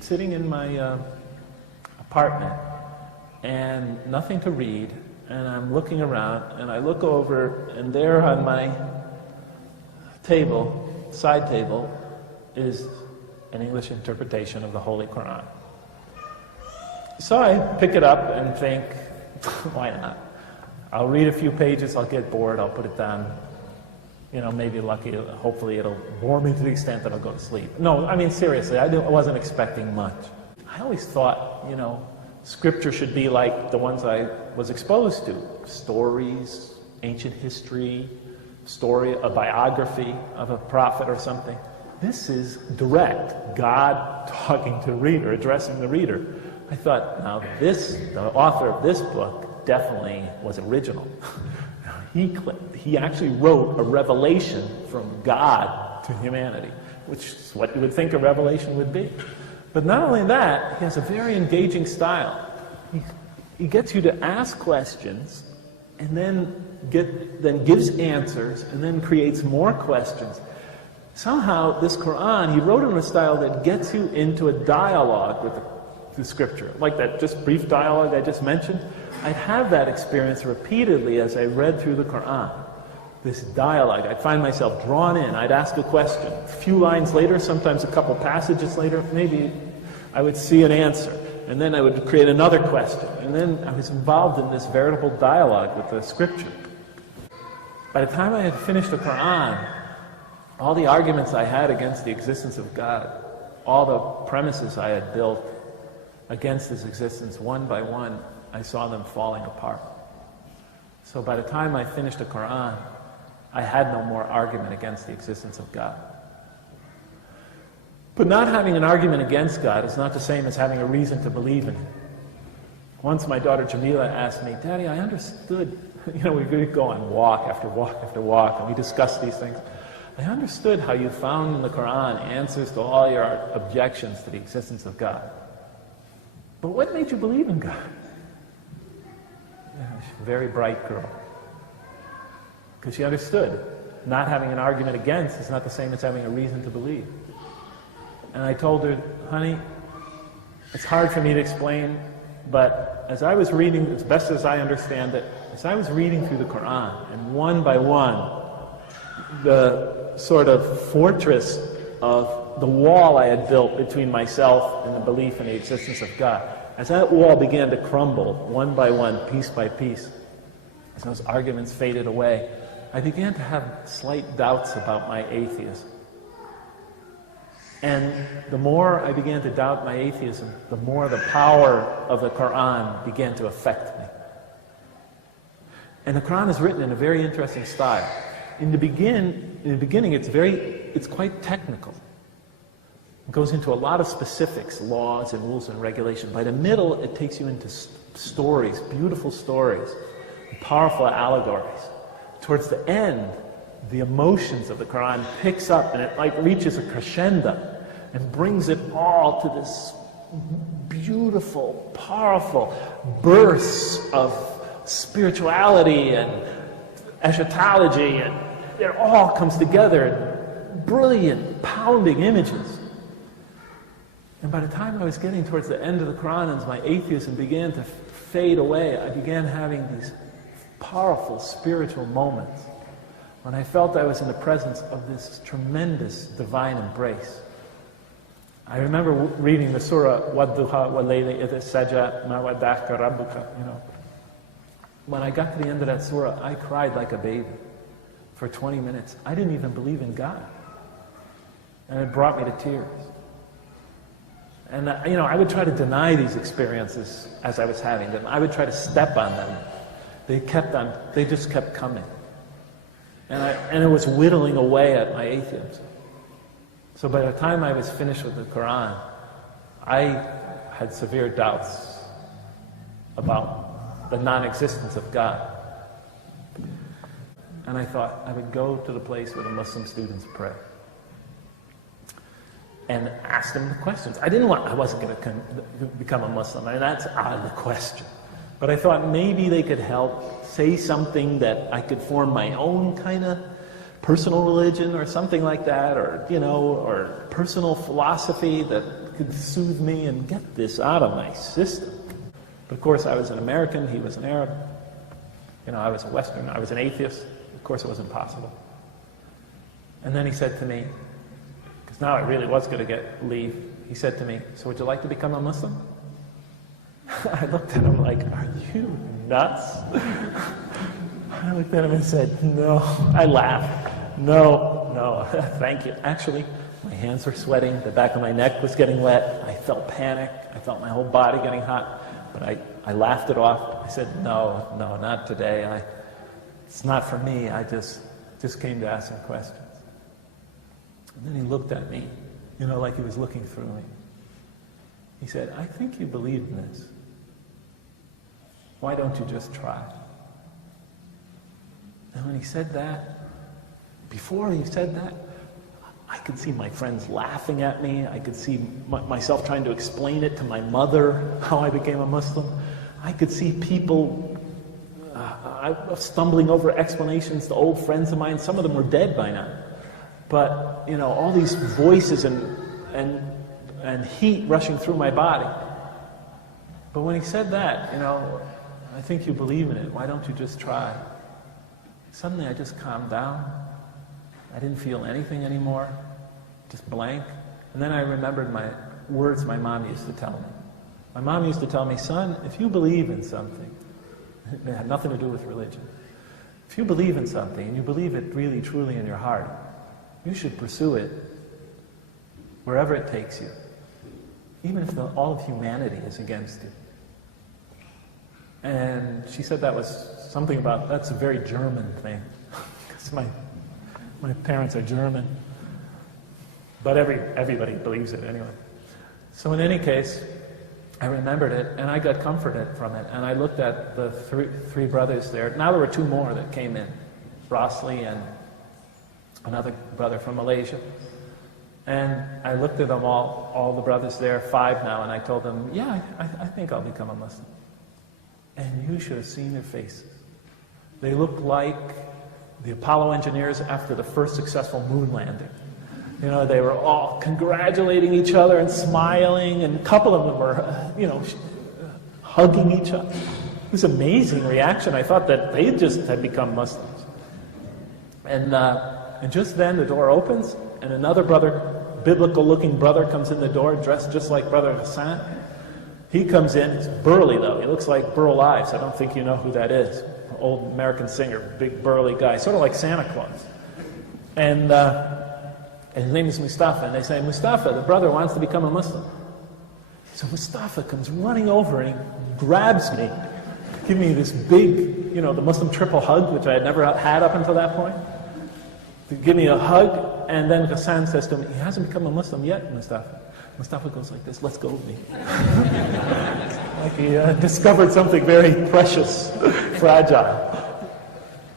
sitting in my apartment and nothing to read, and I'm looking around, and I look over, and there on my table, side table, is an English interpretation of the Holy Quran. So I pick it up and think, why not? I'll read a few pages, I'll get bored, I'll put it down. You know, maybe lucky, hopefully it'll bore me to the extent that I'll go to sleep. No, I mean, seriously, I wasn't expecting much. I always thought, you know, Scripture should be like the ones I was exposed to. Stories, ancient history, a biography of a prophet or something. This is direct, God talking to the reader, addressing the reader. I thought, now the author of this book definitely was original. He actually wrote a revelation from God to humanity, which is what you would think a revelation would be. But not only that, he has a very engaging style. He gets you to ask questions, and then gives answers, and then creates more questions. Somehow, this Quran, he wrote it in a style that gets you into a dialogue with the Scripture. Like that just brief dialogue I just mentioned. I'd have that experience repeatedly as I read through the Quran. This dialogue, I'd find myself drawn in. I'd ask a question. A few lines later, sometimes a couple passages later, maybe I would see an answer. And then I would create another question. And then I was involved in this veritable dialogue with the Scripture. By the time I had finished the Quran, all the arguments I had against the existence of God, all the premises I had built against his existence, one by one, I saw them falling apart. So by the time I finished the Quran, I had no more argument against the existence of God. But not having an argument against God is not the same as having a reason to believe in him. Once my daughter Jamila asked me, Daddy, I understood, you know, we would go on walk after walk after walk, and we discussed these things. I understood how you found in the Quran answers to all your objections to the existence of God. But what made you believe in God? Yeah, she's a very bright girl. Because she understood not having an argument against is not the same as having a reason to believe. And I told her, honey, it's hard for me to explain, but as I was reading, as best as I understand it, as I was reading through the Quran, and one by one, the sort of fortress of the wall I had built between myself and the belief in the existence of God, as that wall began to crumble, one by one, piece by piece, as those arguments faded away, I began to have slight doubts about my atheism. And the more I began to doubt my atheism, the more the power of the Quran began to affect me. And the Quran is written in a very interesting style. In the beginning, it's quite technical. It goes into a lot of specifics, laws and rules and regulations. By the middle, it takes you into stories, beautiful stories, powerful allegories. Towards the end, the emotions of the Quran picks up, and it like reaches a crescendo and brings it all to this beautiful, powerful bursts of spirituality and eschatology, and it all comes together in brilliant, pounding images. And by the time I was getting towards the end of the Quran, as my atheism began to fade away, I began having these powerful spiritual moments when I felt I was in the presence of this tremendous divine embrace. I remember reading the surah, وَالضُّحَى وَاللَّيْلِ إِذَا سَجَى مَا وَدَّعَكَ رَبُّكَ, you know. When I got to the end of that surah, I cried like a baby for 20 minutes. I didn't even believe in God. And it brought me to tears. And you know, I would try to deny these experiences as I was having them. I would try to step on them. They just kept coming. And it was whittling away at my atheism. So by the time I was finished with the Quran, I had severe doubts about the non-existence of God. And I thought I would go to the place where the Muslim students pray and ask them the questions. I wasn't going to become a Muslim. I mean, that's out of the question. But I thought maybe they could help say something that I could form my own kind of personal religion or something like that, or, you know, or personal philosophy that could soothe me and get this out of my system. But of course, I was an American, he was an Arab. You know, I was a Western, I was an atheist. Of course, it was impossible. And then he said to me, because now I really was going to leave, he said to me, so would you like to become a Muslim? I looked at him like, are you nuts? I looked at him and said, no. I laughed. No, thank you. Actually, my hands were sweating, the back of my neck was getting wet, I felt panic, I felt my whole body getting hot, but I laughed it off. I said, no, not today. It's not for me, I just came to ask some questions. And then he looked at me, you know, like he was looking through me. He said, I think you believe in this. Why don't you just try? And when he said that, before he said that, I could see my friends laughing at me. I could see myself trying to explain it to my mother, how I became a Muslim. I could see people stumbling over explanations to old friends of mine. Some of them were dead by now. But, you know, all these voices and heat rushing through my body. But when he said that, you know, I think you believe in it. Why don't you just try? Suddenly I just calmed down. I didn't feel anything anymore, just blank. And then I remembered my words my mom used to tell me. My mom used to tell me, son, if you believe in something, it had nothing to do with religion. If you believe in something, and you believe it really, truly in your heart, you should pursue it wherever it takes you, even if all of humanity is against you. And she said that was something about, that's a very German thing, because my parents are German, but everybody believes it anyway. So in any case, I remembered it, and I got comforted from it, and I looked at the three brothers there. Now there were two more that came in, Rossley and another brother from Malaysia. And I looked at them all the brothers there, 5 now, and I told them, yeah, I think I'll become a Muslim. And you should have seen their faces. They looked like the Apollo engineers after the first successful moon landing. You know, they were all congratulating each other and smiling, and a couple of them were, you know, hugging each other. It was an amazing reaction. I thought that they just had become Muslims. And just then the door opens, and another brother, biblical-looking brother, comes in the door, dressed just like Brother Hassan. He comes in, he's burly though, he looks like Burl Ives. I don't think you know who that is. Old American singer, big burly guy, sort of like Santa Claus. And his name is Mustafa, and they say, Mustafa, the brother wants to become a Muslim. So Mustafa comes running over and he grabs me, giving me this big, you know, the Muslim triple hug, which I had never had up until that point. To give me a hug, and then Hassan says to him, he hasn't become a Muslim yet, Mustafa. Mustafa goes like this, let's go with me. Like he discovered something very precious, fragile.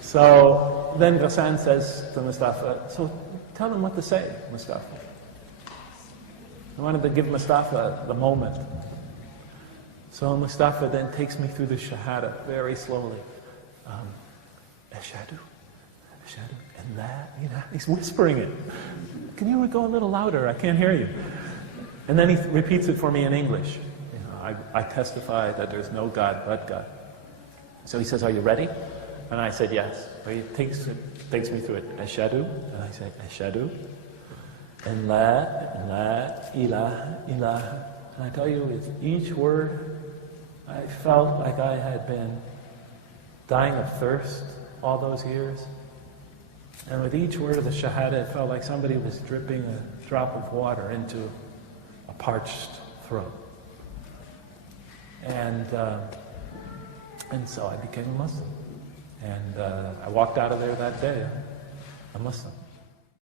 So then Hassan says to Mustafa, so tell them what to say, Mustafa. I wanted to give Mustafa the moment. So Mustafa then takes me through the Shahada very slowly. Ashhadu, Ashhadu, and that, you know, he's whispering it. Can you go a little louder? I can't hear you. And then he repeats it for me in English. You know, I testify that there's no God but God. So he says, are you ready? And I said, yes. So he takes me through it. Ashhadu, and I say, Ashhadu, and la ilaha illallah. And I tell you, with each word, I felt like I had been dying of thirst all those years. And with each word of the Shahada, it felt like somebody was dripping a drop of water into a parched throat. And so I became a Muslim. And I walked out of there that day, a Muslim.